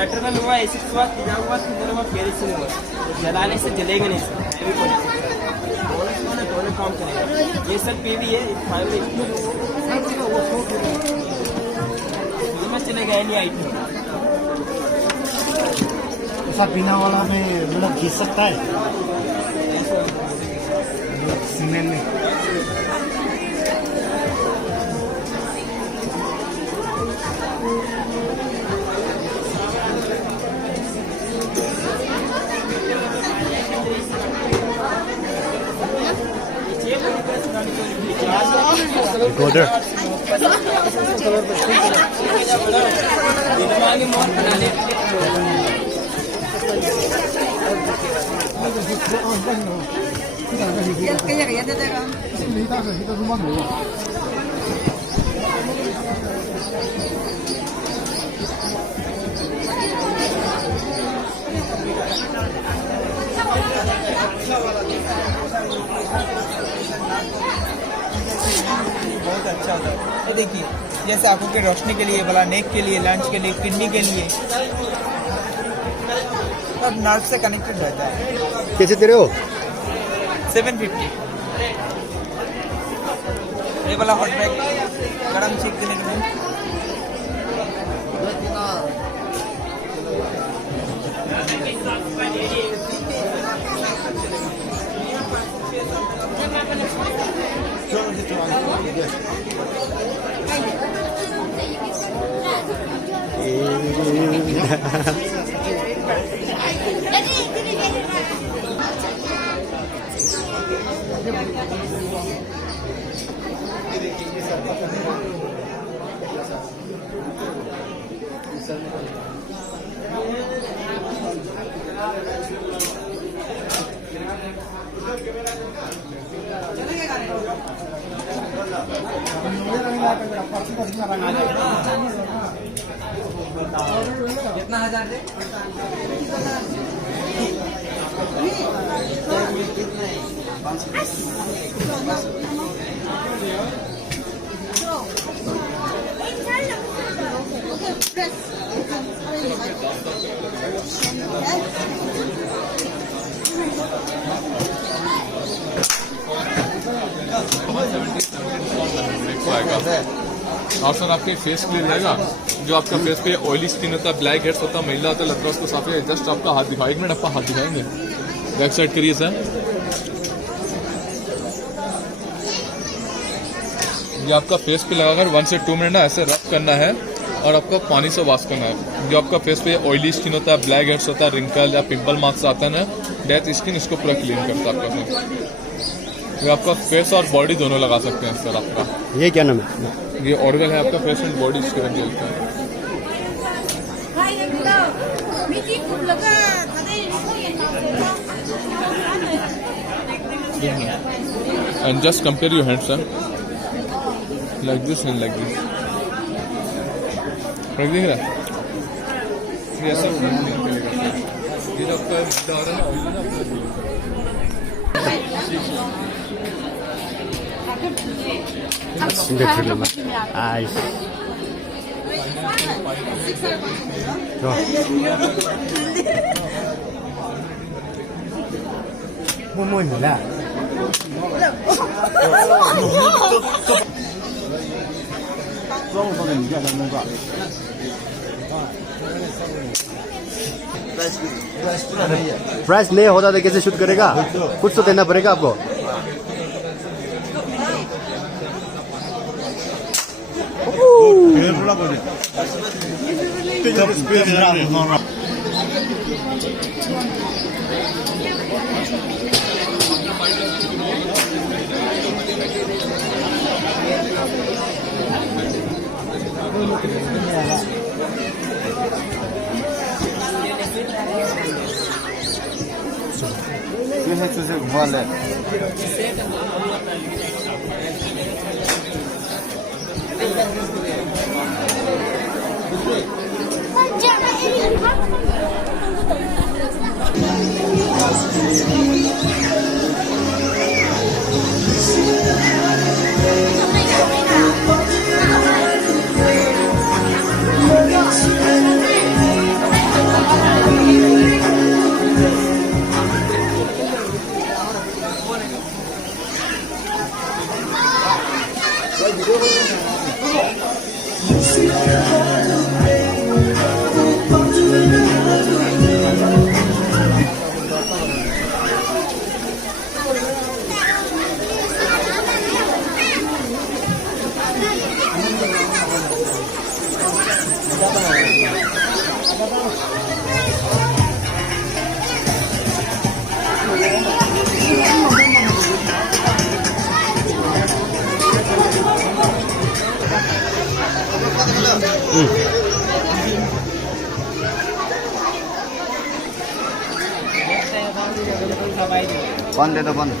पेट्रोल हुआ, A6 हुआ, खिजा हुआ, सिंगल हुआ, केरोसिन हुआ, जलाने से जलेगा नहीं सर, हैवी क्वालिटी दोनों काम करेगा। ये सब पीवी है, में चलेगा एनी आइटम। ऐसा पीना वाला में मतलब खींच सकता है सीमेंट में। Recorder. बहुत अच्छा होता है। ये देखिए, जैसे आंखों की रोशनी के लिए वाला, नेक के लिए, लंच के लिए, किडनी के लिए, और नर्व से कनेक्टेड रहता है। कैसे दे रहे हो? 750। ये वाला हॉट पैक गरम चीक देने के लिए। कितना 1000 दे? और सर आपके फेस क्लीन रहेगा। जो आपका फेस पे ऑयली स्किन होता है, ब्लैक हेड्स होता है, मैला होता है, लगता है उसको साफ है। जस्ट आपका हाथ दिखाओ, 1 मिनट आपका हाथ दिखाएंगे, बैक साइड करिए सर। ये आपका फेस पे लगाकर 1 से 2 मिनट ना ऐसे रब करना है और आपको पानी से वॉश करना है। जो आपका फेस पे ऑयली स्किन होता है, ब्लैक हेड्स होता है, रिंकल या पिंपल मार्क्स आता है ना, डेथ स्किन, इसको पूरा क्लीन करता है आपका। ये आपका फेस और बॉडी दोनों लगा सकते हैं सर आपका। ये क्या नाम है? ये ऑर्गन है आपका, फेस एंड बॉडी इसके रख देता है। And just compare your hands sir, like this and like this. दिख रहा है ये ऐसा चलेगा। ये जो आपका मुद्दा हो रहा है ना, ऑयल ना आइस 뭐뭐니라 प्राइस नहीं होता तो कैसे शूट करेगा? कुछ तो देना पड़ेगा आपको। बंद दे दो बंद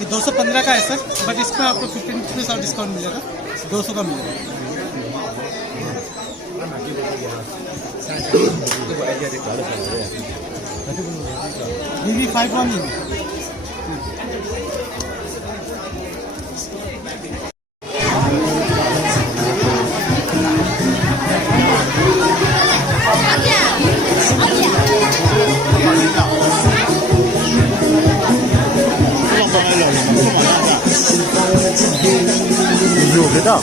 ये 215 का है सर, बट इसमें आपको 15% ऑफ डिस्काउंट मिलेगा, 200 का मिलेगा। DV5 1 है। 되다.